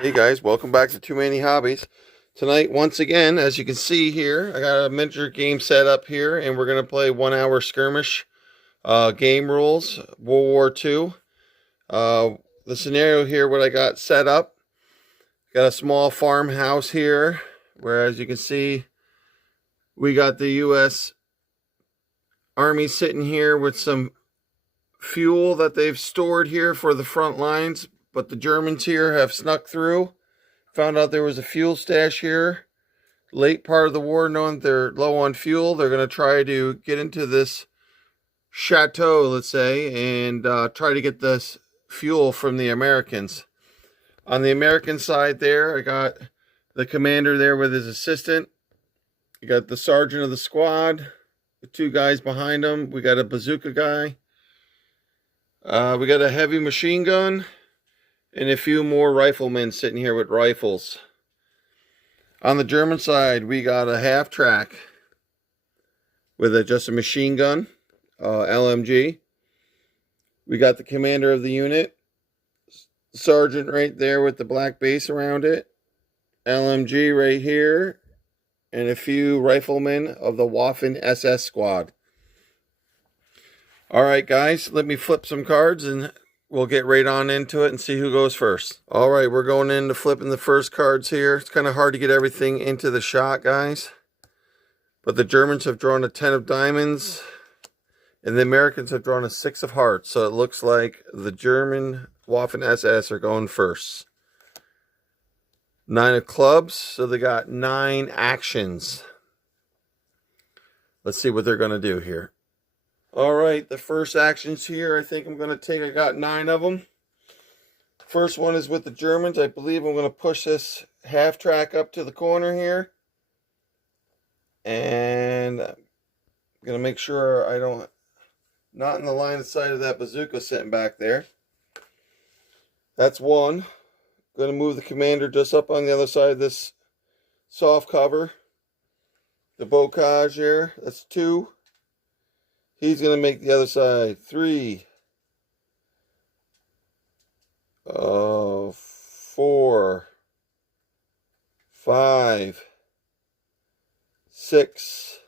Hey guys, welcome back to Too Many Hobbies. Tonight, once again, as you can see here, I got a miniature game set up here, and we're going to play 1 Hour Skirmish game rules, World War II. The scenario here, what I got set up, got a small farmhouse here, where as you can see, we got the U.S. Army sitting here with some fuel that they've stored here for the front lines, but the Germans here have snuck through. Found out there was a fuel stash here. Late part of the war, knowing they're low on fuel, they're going to try to get into this chateau, let's say, and try to get this fuel from the Americans. On the American side there, I got the commander there with his assistant. You got the sergeant of the squad, the two guys behind him. We got a bazooka guy. We got a heavy machine gun and a few more riflemen sitting here with rifles. On the German side, we got a half track with just a machine gun, LMG. We got the commander of the unit, sergeant right there with the black base around it, LMG right here, and a few riflemen of the Waffen SS squad. All right, guys, let me flip some cards and we'll get right on into it and see who goes first. All right, we're going into flipping the first cards here. It's kind of hard to get everything into the shot, guys. But the Germans have drawn a 10 of diamonds, and the Americans have drawn a 6 of hearts. So it looks like the German Waffen SS are going first. 9 of clubs, so they got 9 actions. Let's see what they're going to do here. All right, the first actions here, I think I'm going to take, I got 9 of them. First one is with the Germans. I believe I'm going to push this half track up to the corner here. And I'm going to make sure I don't, not in the line of sight of that bazooka sitting back there. That's one. Going to move the commander just up on the other side of this soft cover. The bocage here, that's 2. He's going to make the other side 3, 4, 5, 6,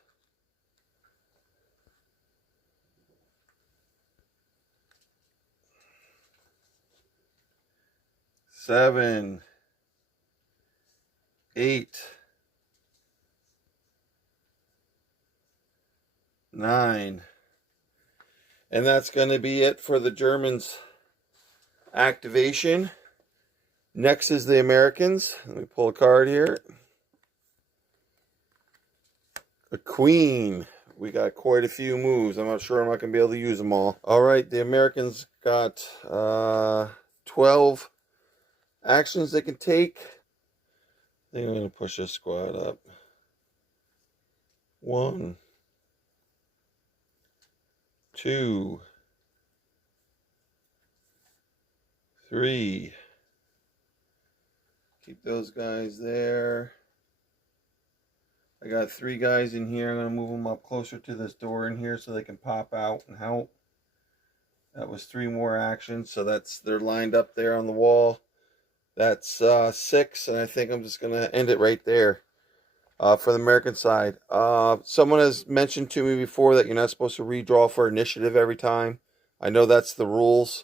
7, 8, 9. And that's going to be it for the Germans' activation. Next is the Americans. Let me pull a card here. A queen. We got quite a few moves. I'm not sure I'm not going to be able to use them all. All right, the Americans got 12 actions they can take. I think I'm going to push this squad up. 1, 2, 3. Keep those guys there. I got 3 guys in here. I'm going to move them up closer to this door in here so they can pop out and help. That was 3 more actions. So they're lined up there on the wall. That's 6, and I think I'm just going to end it right there. For the American side, someone has mentioned to me before that you're not supposed to redraw for initiative every time. I know that's the rules.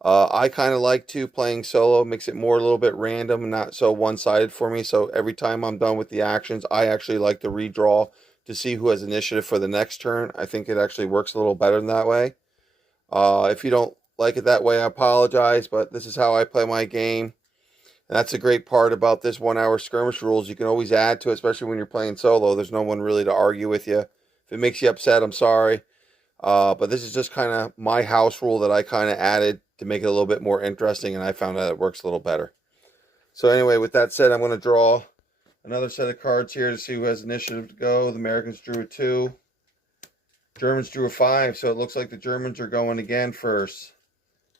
I kind of like to playing solo, makes it more a little bit random and not so one-sided for me. So every time I'm done with the actions, I actually like to redraw to see who has initiative for the next turn. I think it actually works a little better than that way. If you don't like it that way, I apologize, but this is how I play my game. And that's a great part about this 1 hour skirmish rules. You can always add to it, especially when you're playing solo. There's no one really to argue with you. If it makes you upset, I'm sorry. But this is just kind of my house rule that I kind of added to make it a little bit more interesting, and I found that it works a little better. So anyway, with that said, I'm going to draw another set of cards here to see who has initiative to go. The Americans drew a 2. Germans drew a 5, so it looks like the Germans are going again first.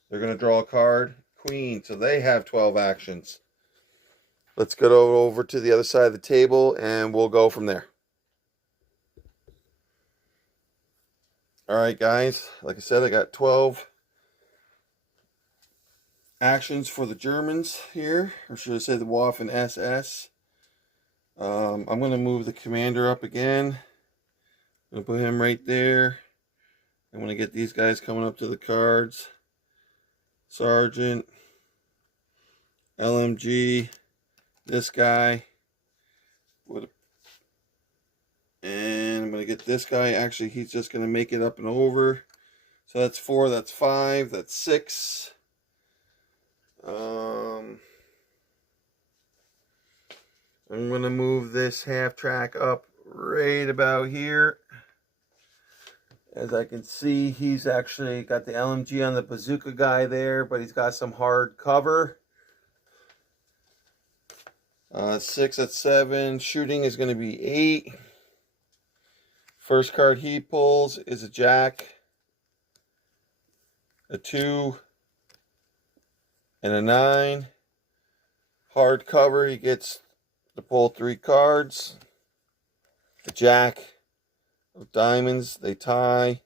They're going to draw a card. Queen, so they have 12 actions. Let's go over to the other side of the table and we'll go from there. All right, guys, like I said, I got 12 actions for the Germans here, or should I say the Waffen SS. I'm going to move the commander up again. I'm going to put him right there. I'm going to get these guys coming up to the cards. Sergeant, LMG, this guy, and I'm going to get this guy. Actually, he's just going to make it up and over. So that's 4, that's 5, that's 6. I'm going to move this half track up right about here. As I can see, he's actually got the LMG on the bazooka guy there, but he's got some hard cover. 6 at 7. Shooting is going to be 8. First card he pulls is a jack, a 2, and a 9. Hard cover, he gets to pull 3 cards. The jack of diamonds, they tie.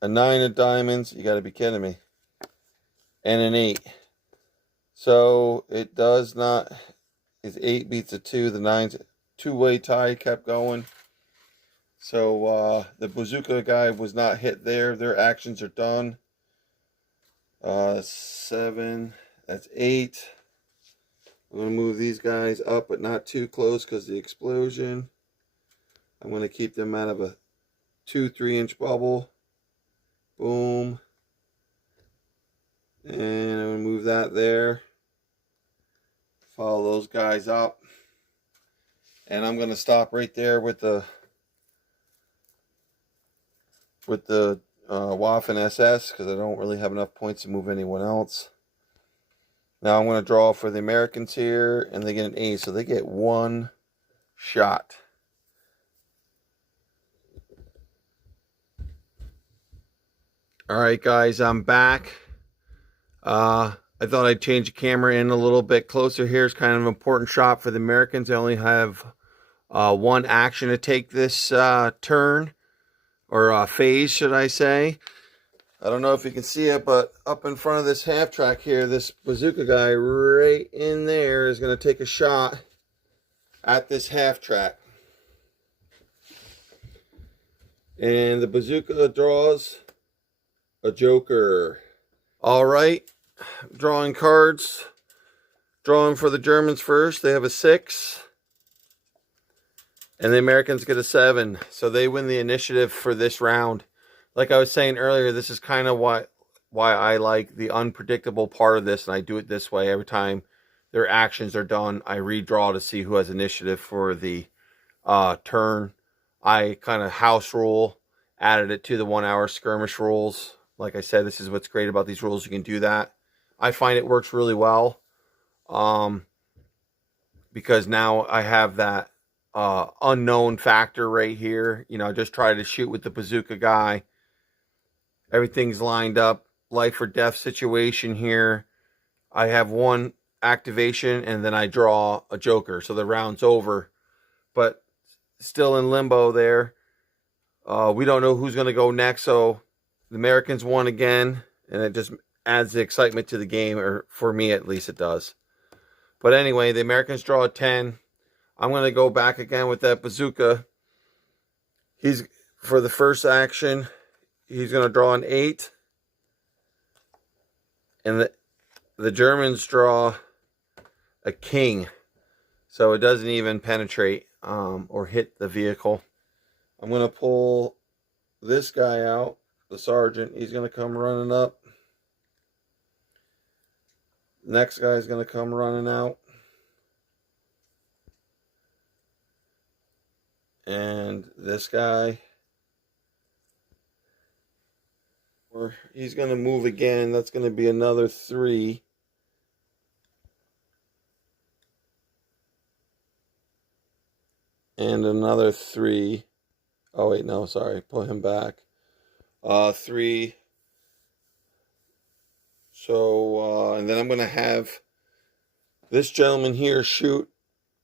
A 9 of diamonds, you gotta be kidding me. And an 8. So it does not, his 8 beats a 2, the 9's a two-way tie, kept going. So the bazooka guy was not hit there. Their actions are done. 7, that's 8. I'm going to move these guys up, but not too close because of the explosion. I'm going to keep them out of a 2-3 inch bubble. Boom. And I'm going to move that there. Follow those guys up. And I'm going to stop right there with the Waffen SS because I don't really have enough points to move anyone else. Now I'm going to draw for the Americans here, and they get an A, so they get 1 shot. Alright guys, I'm back. I thought I'd change the camera in a little bit closer here. It's kind of an important shot for the Americans. They only have 1 action to take this turn, or phase, should I say. I don't know if you can see it, but up in front of this half track here, this bazooka guy right in there is going to take a shot at this half track. And the bazooka draws a joker. All right, drawing cards. Drawing for the Germans first. They have a 6. And the Americans get a 7. So they win the initiative for this round. Like I was saying earlier, this is kind of why I like the unpredictable part of this, and I do it this way. Every time their actions are done, I redraw to see who has initiative for the turn. I kind of house rule, added it to the 1 hour skirmish rules. Like I said, this is what's great about these rules. You can do that. I find it works really well because now I have that unknown factor right here. You know, just try to shoot with the bazooka guy. Everything's lined up, life or death situation here. I have 1 activation and then I draw a joker, so the round's over. But still in limbo there. We don't know who's going to go next, so the Americans won again, and it just adds the excitement to the game, or for me at least it does. But anyway, the Americans draw a 10. I'm going to go back again with that bazooka. He's, for the first action, he's going to draw an 8. And the Germans draw a king. So it doesn't even penetrate or hit the vehicle. I'm going to pull this guy out, the sergeant. He's going to come running up. Next guy's going to come running out. And this guy, he's going to move again. That's going to be another 3. And another 3. Oh, wait, no, sorry. Pull him back. 3. So, and then I'm going to have this gentleman here shoot.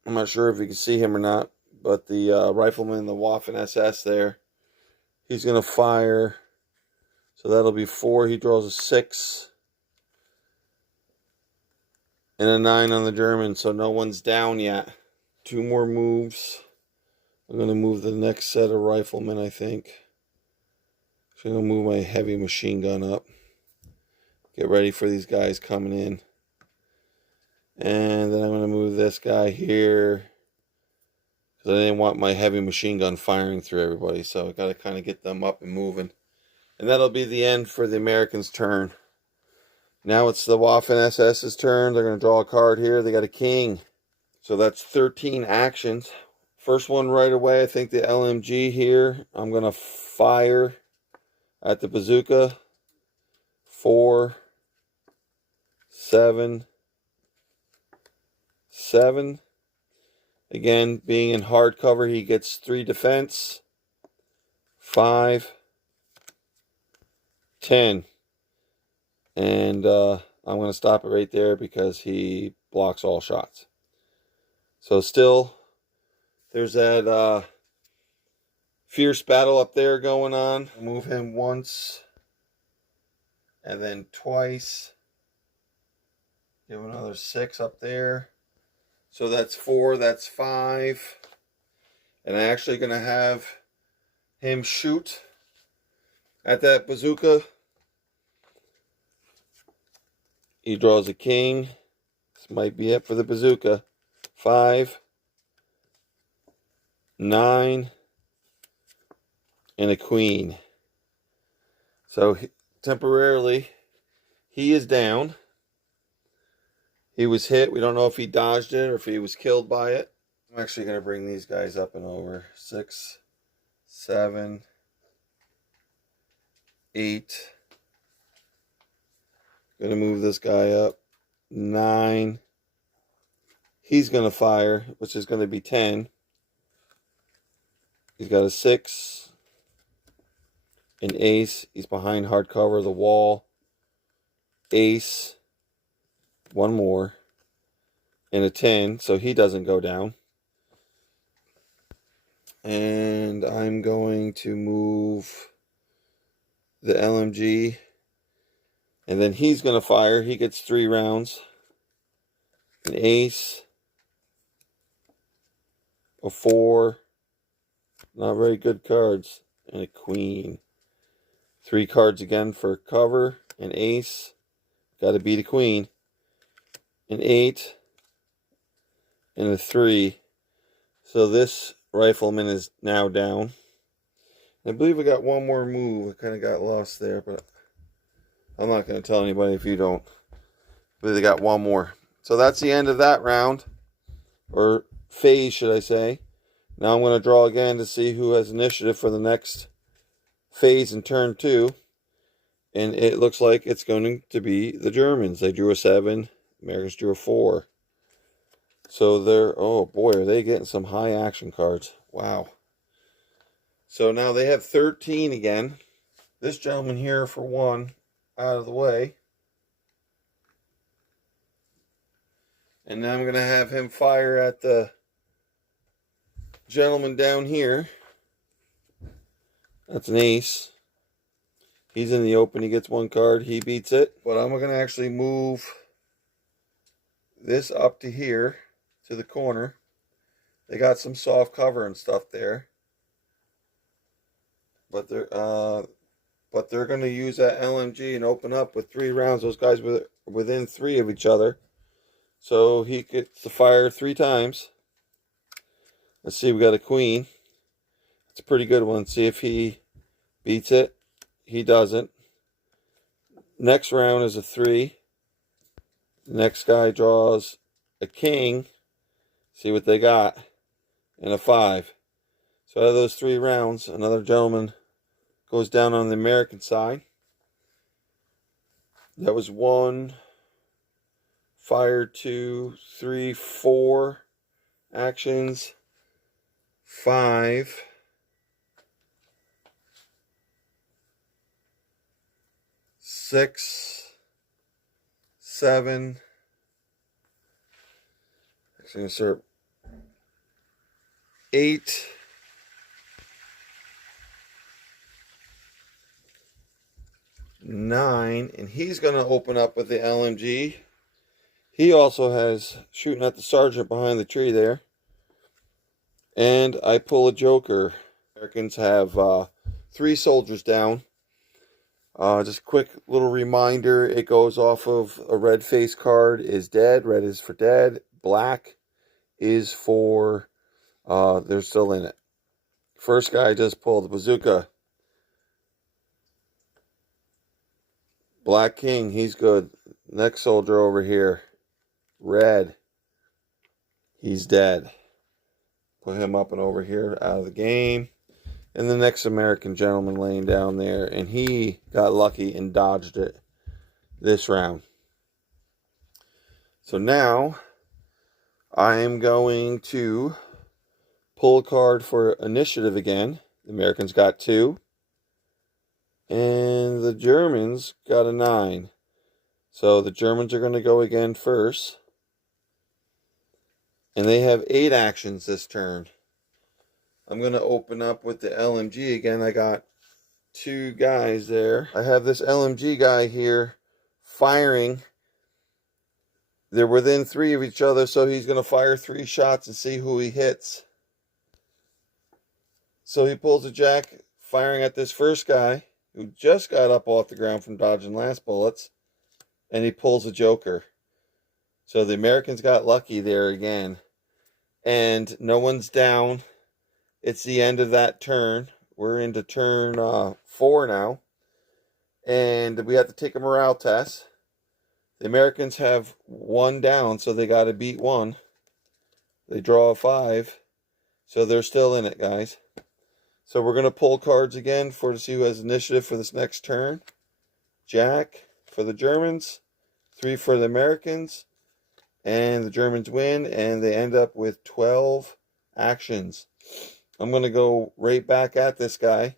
I'm not sure if you can see him or not, but the rifleman, the Waffen SS there, he's going to fire. So that'll be 4. He draws a 6 and a 9 on the German. So no one's down yet. 2 more moves. I'm going to move the next set of riflemen, I think. I'm going to move my heavy machine gun up. Get ready for these guys coming in. And then I'm going to move this guy here, because I didn't want my heavy machine gun firing through everybody. So I got to kind of get them up and moving. And that'll be the end for the Americans' turn. Now it's the Waffen SS's turn. They're going to draw a card here. They got a king. So that's 13 actions. First one right away, I think the LMG here. I'm going to fire at the bazooka. 4, 7, 7. Again, being in hard cover, he gets 3 defense. 5, 10. And I'm going to stop it right there because he blocks all shots. So still, there's that fierce battle up there going on. Move him once and then twice. Give him another 6 up there. So that's 4, that's 5. And I'm actually going to have him shoot at that bazooka. He draws a king. This might be it for the bazooka. 5, 9, and a queen. So temporarily, he is down. He was hit. We don't know if he dodged it or if he was killed by it. I'm actually going to bring these guys up and over. 6, 7, 8. Going to move this guy up. 9. He's going to fire, which is going to be 10. He's got a 6. An ace. He's behind hard cover of the wall. Ace. 1 more. And a 10. So he doesn't go down. And I'm going to move the LMG. And then he's going to fire. He gets 3 rounds. An ace. A 4. Not very good cards. And a queen. 3 cards again for cover. An ace. Got to beat a queen. An 8. And a 3. So this rifleman is now down. I believe I got one more move. I kind of got lost there, but I'm not going to tell anybody if you don't. I believe they got one more. So that's the end of that round. Or phase, should I say. Now I'm going to draw again to see who has initiative for the next phase in turn 2. And it looks like it's going to be the Germans. They drew a 7. Americans drew a 4. So they're, oh boy, are they getting some high action cards. Wow. So now they have 13 again. This gentleman here, for one, out of the way. And now I'm going to have him fire at the gentleman down here. That's an ace. He's in the open. He gets 1 card. He beats it. But I'm going to actually move this up to here, to the corner. They got some soft cover and stuff there. But they're going to use that LMG and open up with 3 rounds. Those guys were within 3 of each other. So he gets to fire 3 times. Let's see, we got a queen. It's a pretty good one. See if he beats it. He doesn't. Next round is a 3. The next guy draws a king. See what they got. And a 5. So out of those 3 rounds, another gentleman goes down on the American side. That was 1, fire, 2, 3, 4 actions. 5. 6, 7. Actually, I'm going to start 8. 9, and he's going to open up with the LMG. He also has shooting at the sergeant behind the tree there. And I pull a joker. Americans have 3 soldiers down. Just a quick little reminder, it goes off of a red face card is dead. Red is for dead. Black is for they're still in it. First guy just pulled the bazooka. Black King, he's good. Next soldier over here. Red. He's dead. Put him up and over here out of the game. And the next American gentleman laying down there. And he got lucky and dodged it this round. So now I am going to pull a card for initiative again. The Americans got 2. And the Germans got a 9. So the Germans are going to go again first. And they have 8 actions this turn. I'm going to open up with the LMG again. I got 2 guys there. I have this LMG guy here firing. They're within 3 of each other, so he's going to fire 3 shots and see who he hits. So he pulls a jack, firing at this first guy, who just got up off the ground from dodging last bullets, and he pulls a joker. So the Americans got lucky there again. And no one's down. It's the end of that turn. We're into turn 4 now. And we have to take a morale test. The Americans have 1 down, so they got to beat 1. They draw a 5. So they're still in it, guys. So we're going to pull cards again to see who has initiative for this next turn. Jack for the Germans, 3 for the Americans, and the Germans win, and they end up with 12 actions. I'm going to go right back at this guy.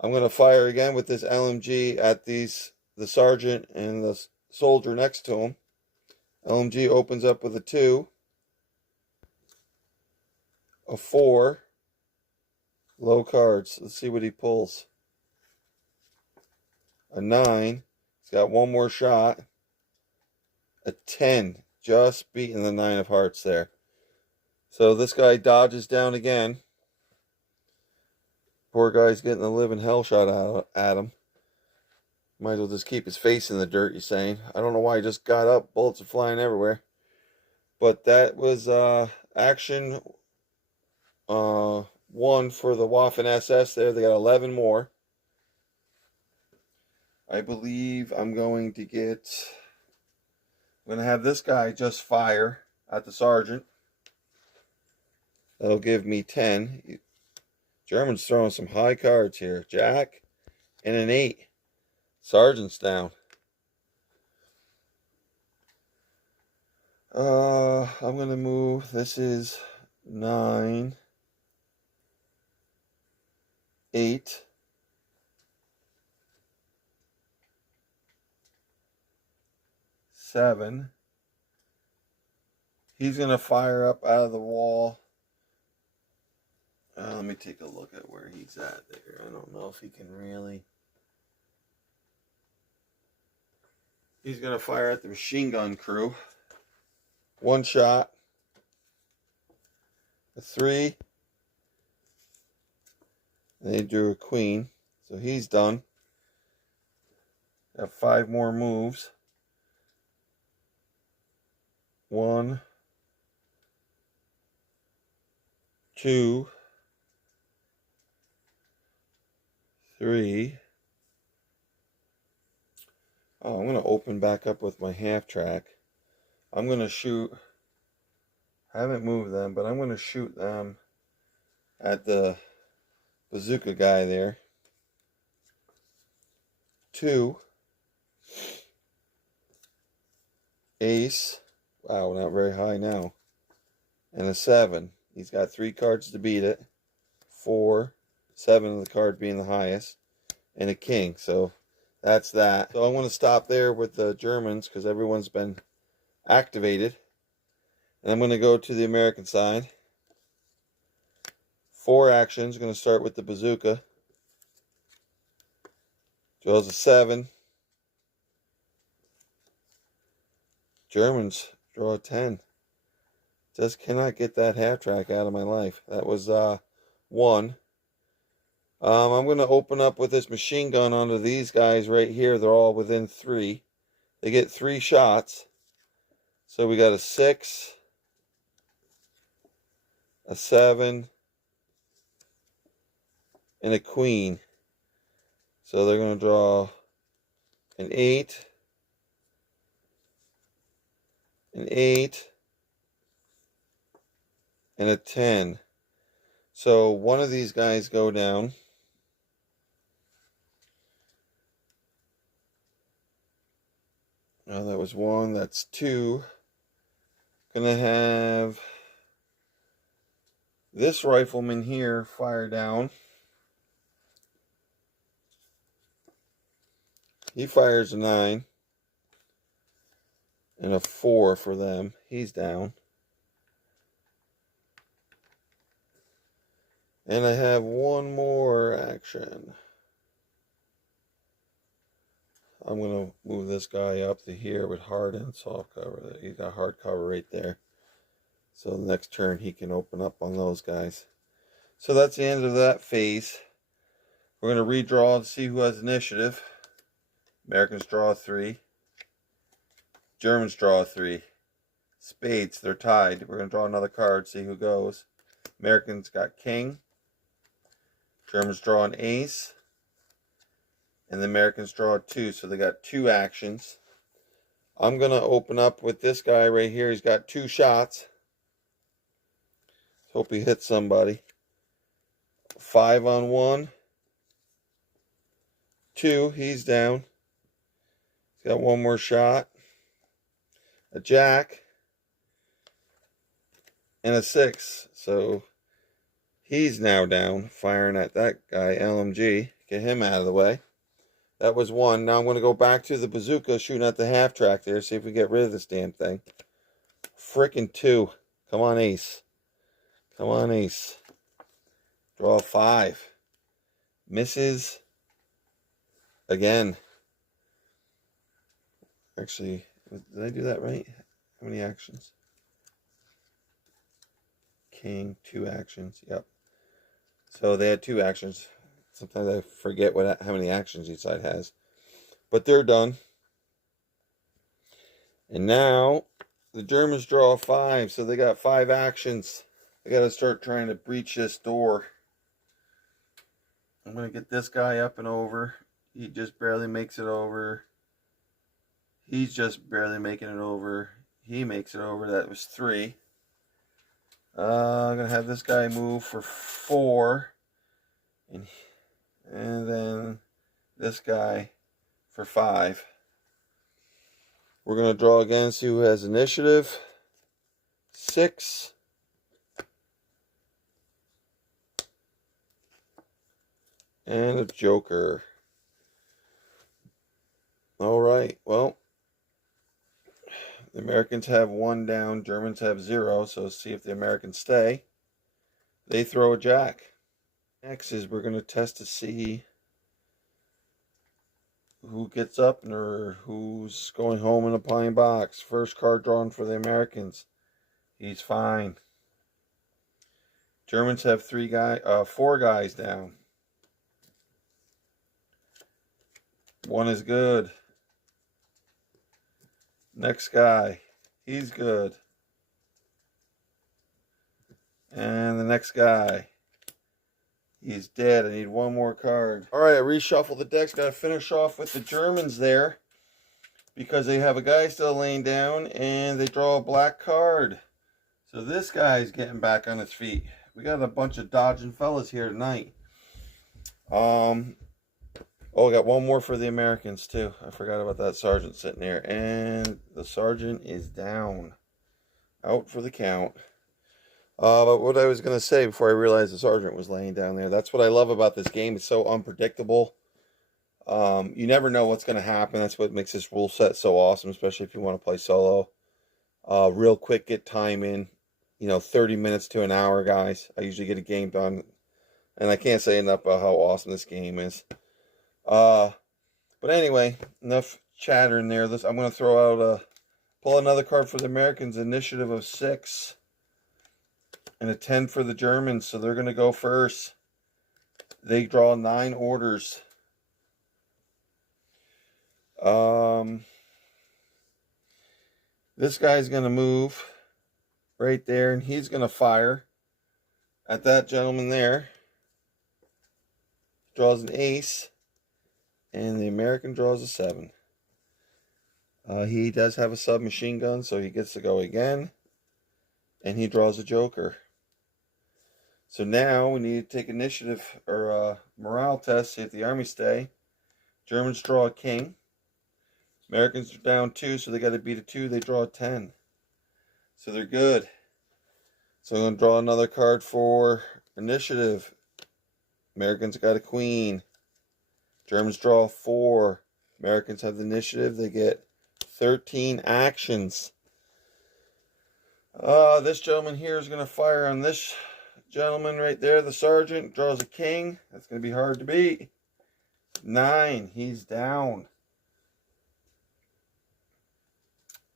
I'm going to fire again with this LMG at the sergeant and the soldier next to him. LMG opens up with a 2, a 4, low cards. Let's see what he pulls. A 9. He's got 1 more shot. A 10. Just beating the 9 of hearts there. So this guy dodges down again. Poor guy's getting the living hell shot out at him. Might as well just keep his face in the dirt, you're saying. I don't know why he just got up. Bullets are flying everywhere. But that was action 1 for the Waffen SS there. They got 11 more. I believe I'm going to have this guy just fire at the sergeant. That'll give me 10. German's throwing some high cards here. Jack and an 8. Sergeant's down. I'm going to move. This is 9, 8, 7. He's going to fire up out of the wall. Let me take a look at where he's at there. I don't know if he can really. He's going to fire at the machine gun crew. 1 shot. A 3. And they drew a queen. So he's done. Got 5 more moves. 1, 2, 3. Oh, I'm going to open back up with my half track. I'm going to shoot. I haven't moved them, but I'm going to shoot them at the bazooka guy there. 2. Ace. Wow, not very high now. And a 7. He's got 3 cards to beat it. 4. 7 of the card being the highest. And a king. So that's that. So I'm going to stop there with the Germans because everyone's been activated. And I'm going to go to the American side. 4 actions. I'm going to start with the bazooka. Draws a 7. Germans draw a 10. Just cannot get that half track out of my life. That was 1. I'm going to open up with this machine gun onto these guys right here. They're all within 3. They get 3 shots. So we got a 6, a 7, and a queen. So they're going to draw an 8, an 8, and a 10. So one of these guys go down. Oh, that was 1. That's 2. Gonna have this rifleman here fire down. He fires a 9 and a 4 for them. He's down. And I have one more action. I'm going to move this guy up to here with hard and soft cover. He's got hard cover right there. So the next turn he can open up on those guys. So that's the end of that phase. We're going to redraw and see who has initiative. Americans draw 3. Germans draw 3. Spades, they're tied. We're going to draw another card, see who goes. Americans got king. Germans draw an ace. And the Americans draw 2, so they got 2 actions. I'm going to open up with this guy right here. He's got 2 shots. Hope he hits somebody. 5 on 1. 2, he's down. He's got 1 more shot. A jack. And a 6. So he's now down, firing at that guy, LMG. Get him out of the way. That was 1. Now I'm going to go back to the bazooka, shooting at the half track there, see if we get rid of this damn thing. Frickin' 2. Come on, ace. Come on, ace. Draw 5. Misses. Again. Actually, did I do that right? How many actions? King, 2 actions. Yep. So they had 2 actions. Sometimes I forget how many actions each side has. But they're done. And now the Germans draw 5. So they got 5 actions. I got to start trying to breach this door. I'm going to get this guy up and over. He just barely makes it over. He's just barely making it over. He makes it over. That was 3. I'm going to have this guy move for 4. And then this guy for 5. We're going to draw again, see who has initiative. 6. And a joker. Alright, well, the Americans have 1 down, Germans have 0, so let's see if the Americans stay. They throw a jack. Next is we're going to test to see who gets up or who's going home in a pine box. First card drawn for the Americans. He's fine. Germans have 4 guys down. 1 is good. Next guy. He's good. And the next guy. He's dead. I need 1 more card. Alright, I reshuffled the decks. Got to finish off with the Germans there. Because they have a guy still laying down. And they draw a black card. So this guy's getting back on his feet. We got a bunch of dodging fellas here tonight. Oh, I got 1 more for the Americans too. I forgot about that sergeant sitting there. And the sergeant is down. Out for the count. But what I was going to say before I realized the sergeant was laying down there, that's what I love about this game. It's so unpredictable. You never know what's going to happen. That's what makes this rule set so awesome, especially if you want to play solo. Real quick, get time in. 30 minutes to an hour, guys. I usually get a game done. And I can't say enough about how awesome this game is. But anyway, enough chatter in there. I'm going to throw out Pull another card for the Americans. Initiative of 6. And a 10 for the Germans. So they're going to go first. They draw 9 orders. This guy's going to move right there, and he's going to fire at that gentleman there. Draws an ace, and the American draws a 7. He does have a submachine gun, so he gets to go again, and he draws a joker. So now we need to take initiative or morale test, see if the army stay. Germans draw a king. Americans are down 2, so they got to beat a 2. They draw a 10. So they're good. So I'm going to draw another card for initiative. Americans got a queen. Germans draw 4. Americans have the initiative. They get 13 actions. This gentleman here is going to fire on this gentleman right there. The sergeant draws a king. That's going to be hard to beat. 9. He's down.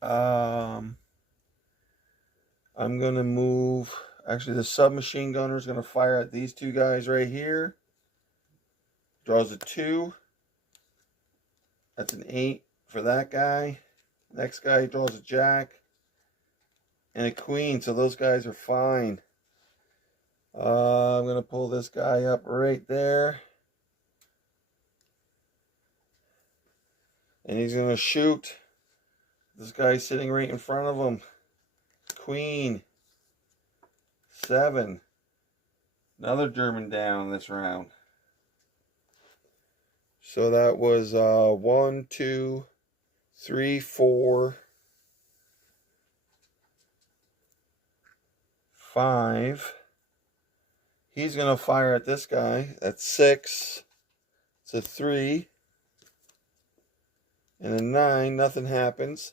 I'm going to move. Actually, the submachine gunner is going to fire at these 2 guys right here. Draws a 2. That's an 8 for that guy. Next guy draws a jack and a queen. So those guys are fine. I'm going to pull this guy up right there. And he's going to shoot. This guy's sitting right in front of him. Queen. 7. Another German down this round. So that was 1, 2, 3, 4, 5. He's going to fire at this guy. That's 6. It's a 3. And a 9. Nothing happens.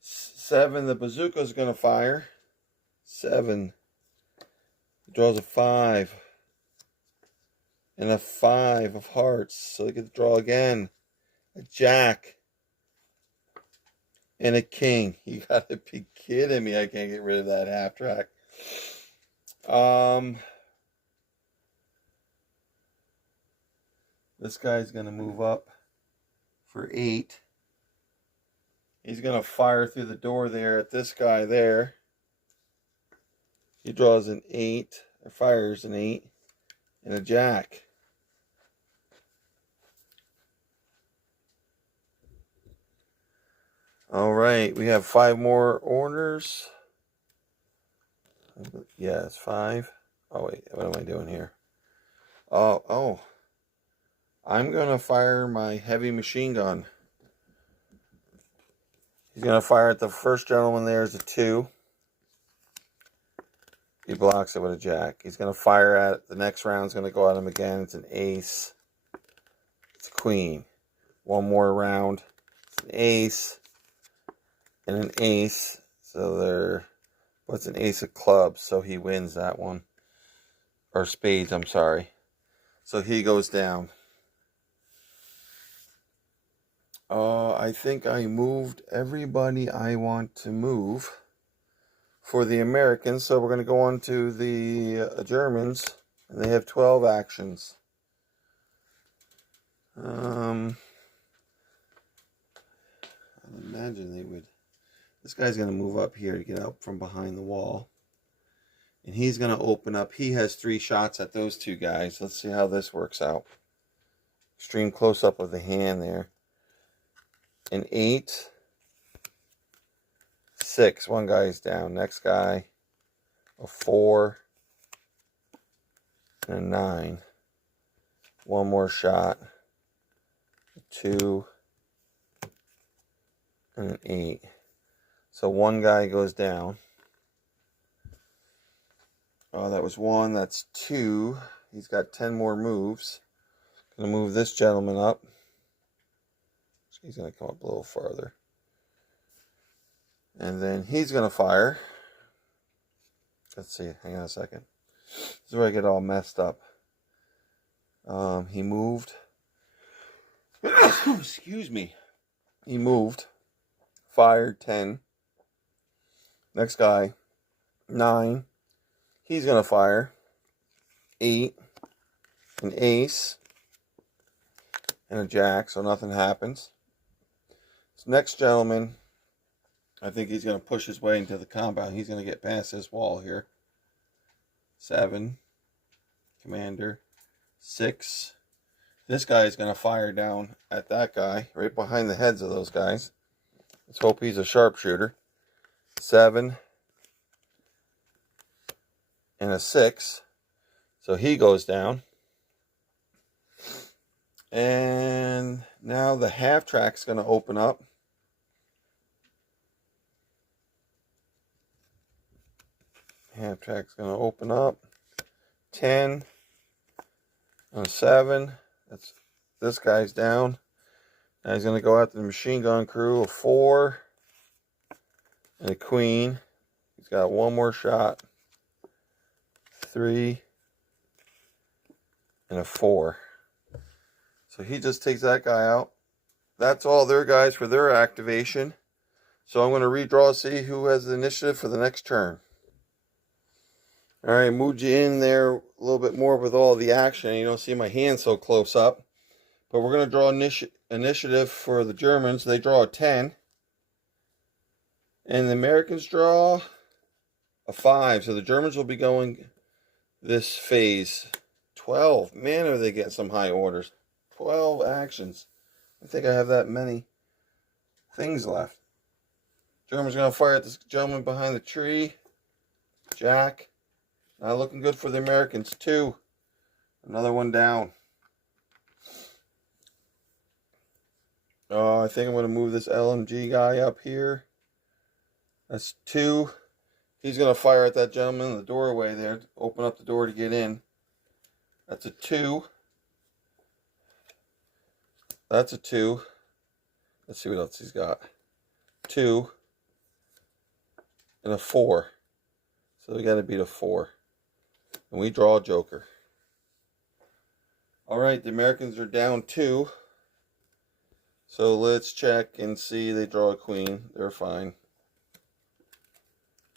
7. The bazooka is going to fire. 7. He draws a 5. And a 5 of hearts. So they get to draw again. A jack. And a king. You gotta be kidding me. I can't get rid of that half track. This guy's gonna move up for 8. He's gonna fire through the door there at this guy there. He draws an 8, or fires an 8, and a jack. All right, we have 5 more orders. Yeah, it's 5. Oh, wait, what am I doing here? Oh. I'm going to fire my heavy machine gun. He's going to fire at the first gentleman there is a 2. He blocks it with a jack. He's going to fire at the next round's going to go at him again. It's an ace. It's a queen. One more round. It's an ace. And an ace. So they're, what's an ace of clubs? So he wins that one. Or spades, I'm sorry. So he goes down. I think I moved everybody I want to move for the Americans. So we're going to go on to the Germans. And they have 12 actions. I imagine they would. This guy's going to move up here to get out from behind the wall. And he's going to open up. He has 3 shots at those 2 guys. Let's see how this works out. Extreme close-up of the hand there. An 8. 6. One guy is down. Next guy. A 4. And a 9. One more shot. A 2. And an 8. So one guy goes down. Oh, that was 1. That's 2. He's got 10 more moves. Gonna move this gentleman up. He's gonna come up a little farther. And then he's gonna fire. Let's see. Hang on a second. This is where I get all messed up. He moved. Excuse me. He moved. fired 10. Next guy, 9. He's going to fire 8. An ace. And a jack, so nothing happens. This next gentleman, I think he's going to push his way into the compound. He's going to get past this wall here. 7. Commander. 6. This guy is going to fire down at that guy, right behind the heads of those guys. Let's hope he's a sharpshooter. 7. And a 6. So he goes down. And now the half track's going to open up. Half track's going to open up. 10. And a 7. That's, this guy's down. Now he's going to go after the machine gun crew. A 4. And a queen. He's got one more shot. 3. And a 4. So he just takes that guy out. That's all their guys for their activation. So I'm going to redraw, see who has the initiative for the next turn. Alright, moved you in there a little bit more with all the action. You don't see my hand so close up. But we're going to draw initiative for the Germans. They draw a 10. And the Americans draw a 5. So the Germans will be going this phase. 12. Man, are they getting some high orders. 12 actions. I think I have that many things left. German's going to fire at this gentleman behind the tree. Jack. Not looking good for the Americans. 2. Another one down. I think I'm going to move this LMG guy up here. That's 2. He's going to fire at that gentleman in the doorway there. Open up the door to get in. That's a 2. That's a 2. Let's see what else he's got. 2. And a 4. So we got to beat a 4. And we draw a joker. Alright, the Americans are down 2. So let's check and see. They draw a queen. They're fine.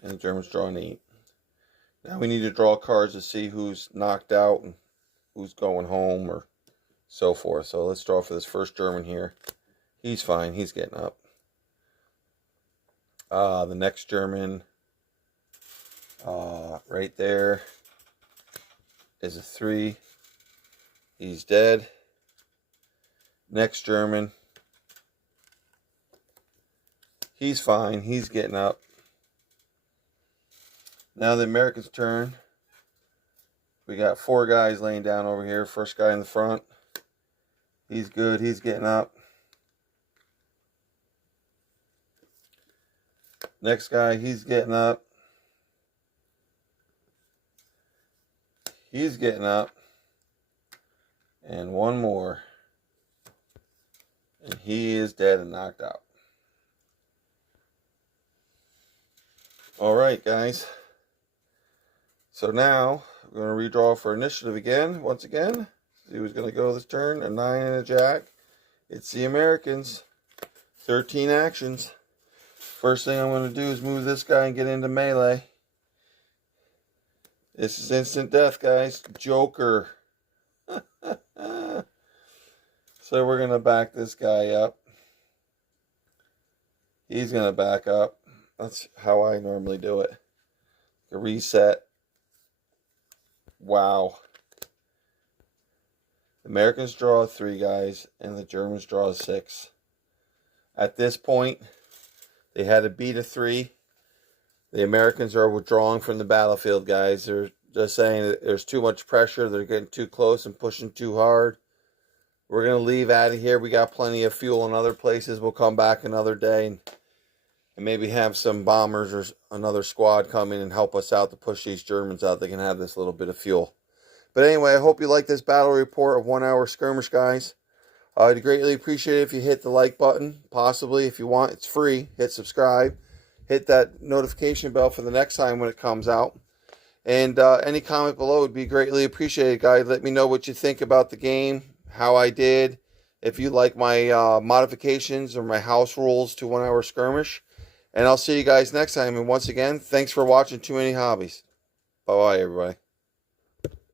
And the Germans draw an 8. Now we need to draw cards to see who's knocked out and who's going home or so forth. So let's draw for this first German here. He's fine. He's getting up. The next German right there is a 3. He's dead. Next German. He's fine. He's getting up. Now the Americans' turn. We got 4 guys laying down over here. First guy in the front. He's good. He's getting up. Next guy, he's getting up. He's getting up. And one more. And he is dead and knocked out. Alright, guys. So now, we're going to redraw for initiative again, once again. See who's going to go this turn. A 9 and a jack. It's the Americans. 13 actions. First thing I'm going to do is move this guy and get into melee. This is instant death, guys. Joker. So we're going to back this guy up. He's going to back up. That's how I normally do it. A reset. Wow. The Americans draw 3 guys, and the Germans draw 6. At this point, they had to beat a 3. The Americans are withdrawing from the battlefield, guys. They're just saying that there's too much pressure. They're getting too close and pushing too hard. We're going to leave out of here. We got plenty of fuel in other places. We'll come back another day and maybe have some bombers or another squad come in and help us out to push these Germans out. They can have this little bit of fuel. But anyway, I hope you like this battle report of 1 Hour Skirmish, guys. I'd greatly appreciate it if you hit the like button. Possibly, if you want, it's free. Hit subscribe. Hit that notification bell for the next time when it comes out. And any comment below would be greatly appreciated, guys. Let me know what you think about the game, how I did, if you like my modifications or my house rules to 1 Hour Skirmish. And I'll see you guys next time. And once again, thanks for watching Too Many Hobbies. Bye-bye, everybody.